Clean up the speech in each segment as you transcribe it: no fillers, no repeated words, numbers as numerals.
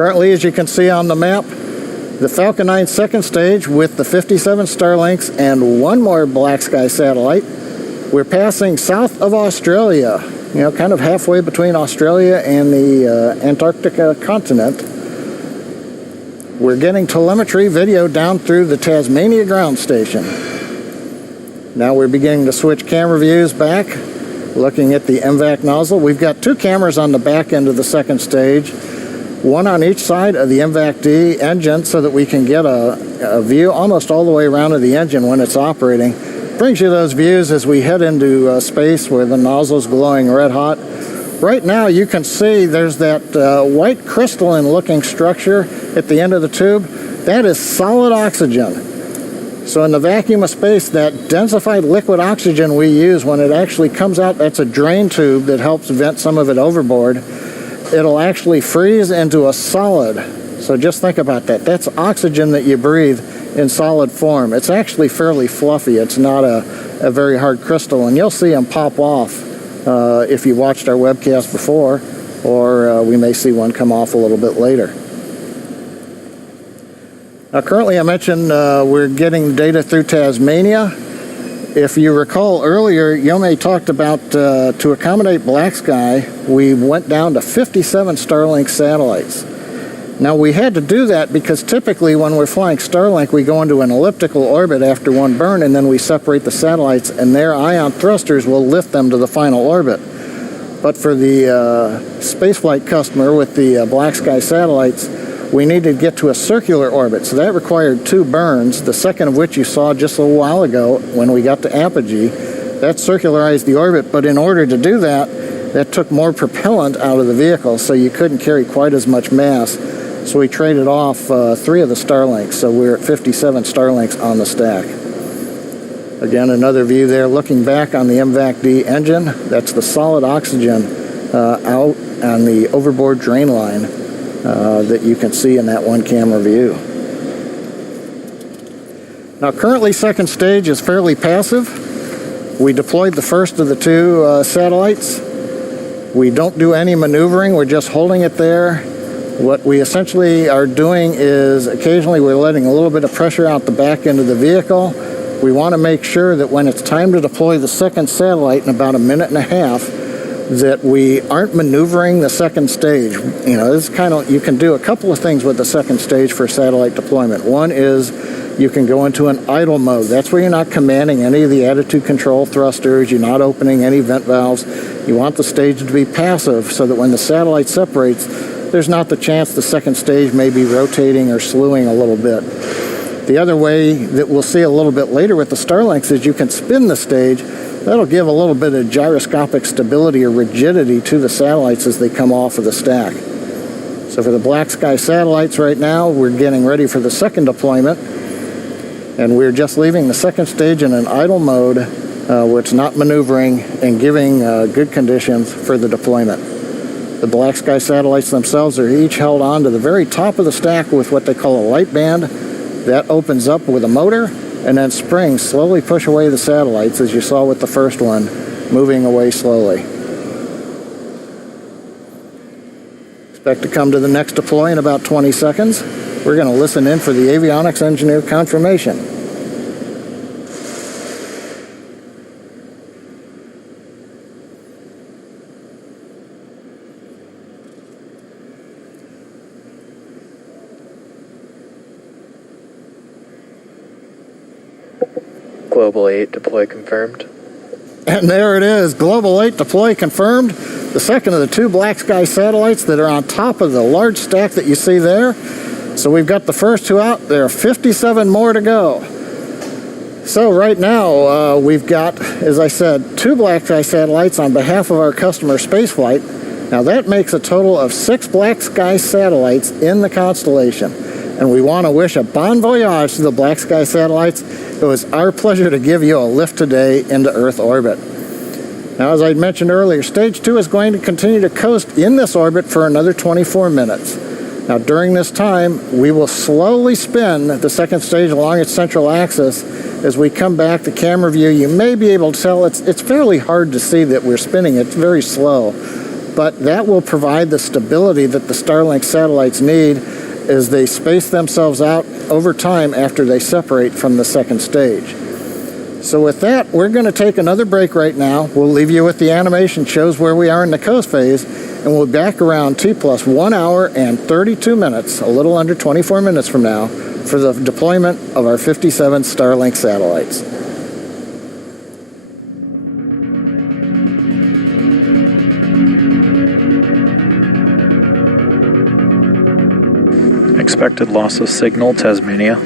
Currently, as you can see on the map, the Falcon 9 second stage with the 57 Starlinks and one more BlackSky satellite. We're passing south of Australia, kind of halfway between Australia and the Antarctica continent. We're getting telemetry video down through the Tasmania ground station. Now we're beginning to switch camera views back, looking at the MVAC nozzle. We've got two cameras on the back end of the second stage, one on each side of the MVAC-D engine so that we can get a view almost all the way around to the engine when it's operating. Brings you those views as we head into space where the nozzle's glowing red hot. Right now you can see there's that white crystalline looking structure at the end of the tube. That is solid oxygen. So in the vacuum of space, that densified liquid oxygen we use, when it actually comes out, that's a drain tube that helps vent some of it overboard. It'll actually freeze into a solid. So just think about that. That's oxygen that you breathe in solid form. It's actually fairly fluffy. It's not a very hard crystal, and you'll see them pop off if you watched our webcast before, or we may see one come off a little bit later. Now currently I mentioned we're getting data through Tasmania. If you recall earlier, Yomei talked about to accommodate BlackSky, we went down to 57 Starlink satellites. Now we had to do that because typically when we're flying Starlink, we go into an elliptical orbit after one burn, and then we separate the satellites, and their ion thrusters will lift them to the final orbit. But for the spaceflight customer with the BlackSky satellites, we needed to get to a circular orbit, so that required two burns, the second of which you saw just a little while ago when we got to apogee. That circularized the orbit, but in order to do that, that took more propellant out of the vehicle, so you couldn't carry quite as much mass. So we traded off 3 of the Starlinks, so we're at 57 Starlinks on the stack. Again, another view there looking back on the MVAC-D engine. That's the solid oxygen out on the overboard drain line that you can see in that one camera view. Now currently second stage is fairly passive. We deployed the first of the 2 satellites. We don't do any maneuvering, we're just holding it there. What we essentially are doing is occasionally we're letting a little bit of pressure out the back end of the vehicle. We want to make sure that when it's time to deploy the second satellite in about 1.5 minutes, that we aren't maneuvering the second stage. This is you can do a couple of things with the second stage for satellite deployment. One is you can go into an idle mode. That's where you're not commanding any of the attitude control thrusters, you're not opening any vent valves. You want the stage to be passive so that when the satellite separates, there's not the chance the second stage may be rotating or slewing a little bit. The other way that we'll see a little bit later with the Starlinks is you can spin the stage. That'll give a little bit of gyroscopic stability or rigidity to the satellites as they come off of the stack. So for the BlackSky satellites right now, we're getting ready for the second deployment, and we're just leaving the second stage in an idle mode where it's not maneuvering and giving good conditions for the deployment. The BlackSky satellites themselves are each held on to the very top of the stack with what they call a light band. That opens up with a motor, and then springs slowly push away the satellites, as you saw with the first one, moving away slowly. Expect to come to the next deploy in about 20 seconds. We're going to listen in for the avionics engineer confirmation. Global 8 deploy confirmed. And there it is, Global 8 deploy confirmed. The second of the 2 BlackSky satellites that are on top of the large stack that you see there. So we've got the first 2 out. There are 57 more to go. So right now we've got, as I said, 2 BlackSky satellites on behalf of our customer Spaceflight. Now that makes a total of 6 BlackSky satellites in the constellation. And we want to wish a bon voyage to the BlackSky satellites. It was our pleasure to give you a lift today into Earth orbit. Now, as I mentioned earlier, Stage 2 is going to continue to coast in this orbit for another 24 minutes. Now, during this time, we will slowly spin the second stage along its central axis. As we come back to camera view, you may be able to tell it's fairly hard to see that we're spinning. It's very slow. but that will provide the stability that the Starlink satellites need as they space themselves out over time after they separate from the second stage. So with that, we're going to take another break right now. We'll leave you with the animation shows where we are in the coast phase, and we'll be back around T+1 hour and 32 minutes, a little under 24 minutes from now, for the deployment of our 57 Starlink satellites. Expected loss of signal, Tasmania.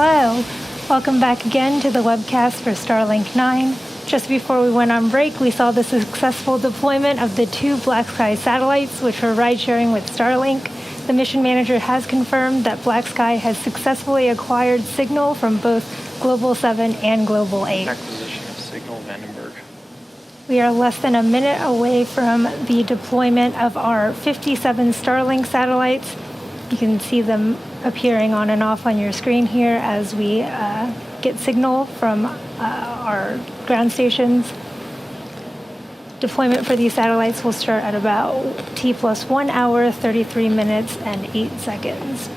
Hello, welcome back again to the webcast for Starlink 9. Just before we went on break, we saw the successful deployment of the two BlackSky satellites, which were ride-sharing with Starlink. The mission manager has confirmed that BlackSky has successfully acquired signal from both Global 7 and Global 8. Acquisition of signal, Vandenberg. We are less than a minute away from the deployment of our 57 Starlink satellites. You can see them appearing on and off on your screen here as we get signal from our ground stations. Deployment for these satellites will start at about T plus 1 hour, 33 minutes, and 8 seconds.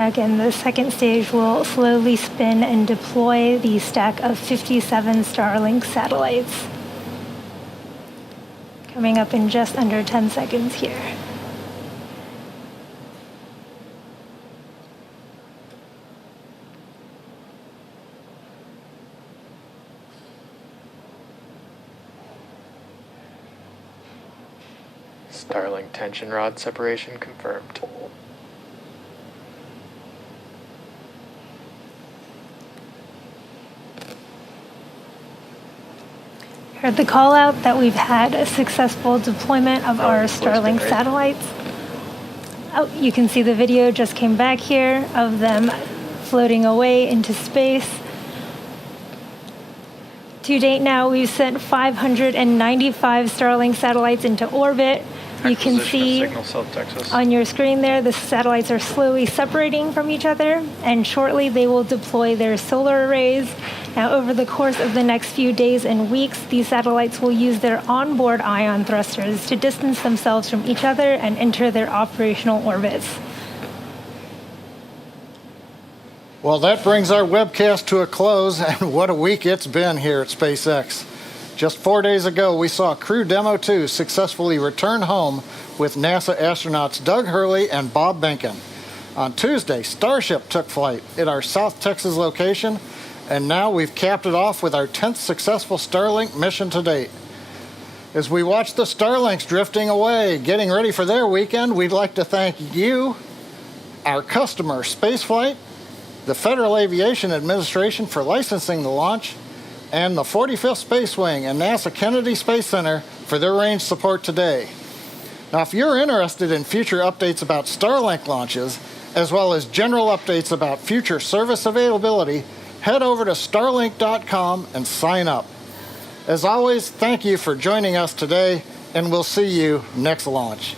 Again, the second stage will slowly spin and deploy the stack of 57 Starlink satellites. Coming up in just under 10 seconds here. Starlink tension rod separation confirmed. Heard the call out that we've had a successful deployment of our Starlink satellites. Oh, you can see the video just came back here of them floating away into space. To date now, we've sent 595 Starlink satellites into orbit. You can see on your screen there, the satellites are slowly separating from each other, and shortly they will deploy their solar arrays. Now, over the course of the next few days and weeks, these satellites will use their onboard ion thrusters to distance themselves from each other and enter their operational orbits. Well, that brings our webcast to a close, and what a week it's been here at SpaceX. Just 4 days ago, we saw Crew Demo 2 successfully return home with NASA astronauts Doug Hurley and Bob Behnken. On Tuesday, Starship took flight at our South Texas location, and now we've capped it off with our 10th successful Starlink mission to date. As we watch the Starlinks drifting away, getting ready for their weekend, we'd like to thank you, our customer, Spaceflight, the Federal Aviation Administration for licensing the launch, and the 45th Space Wing and NASA Kennedy Space Center for their range support today. Now, if you're interested in future updates about Starlink launches, as well as general updates about future service availability, head over to starlink.com and sign up. As always, thank you for joining us today, and we'll see you next launch.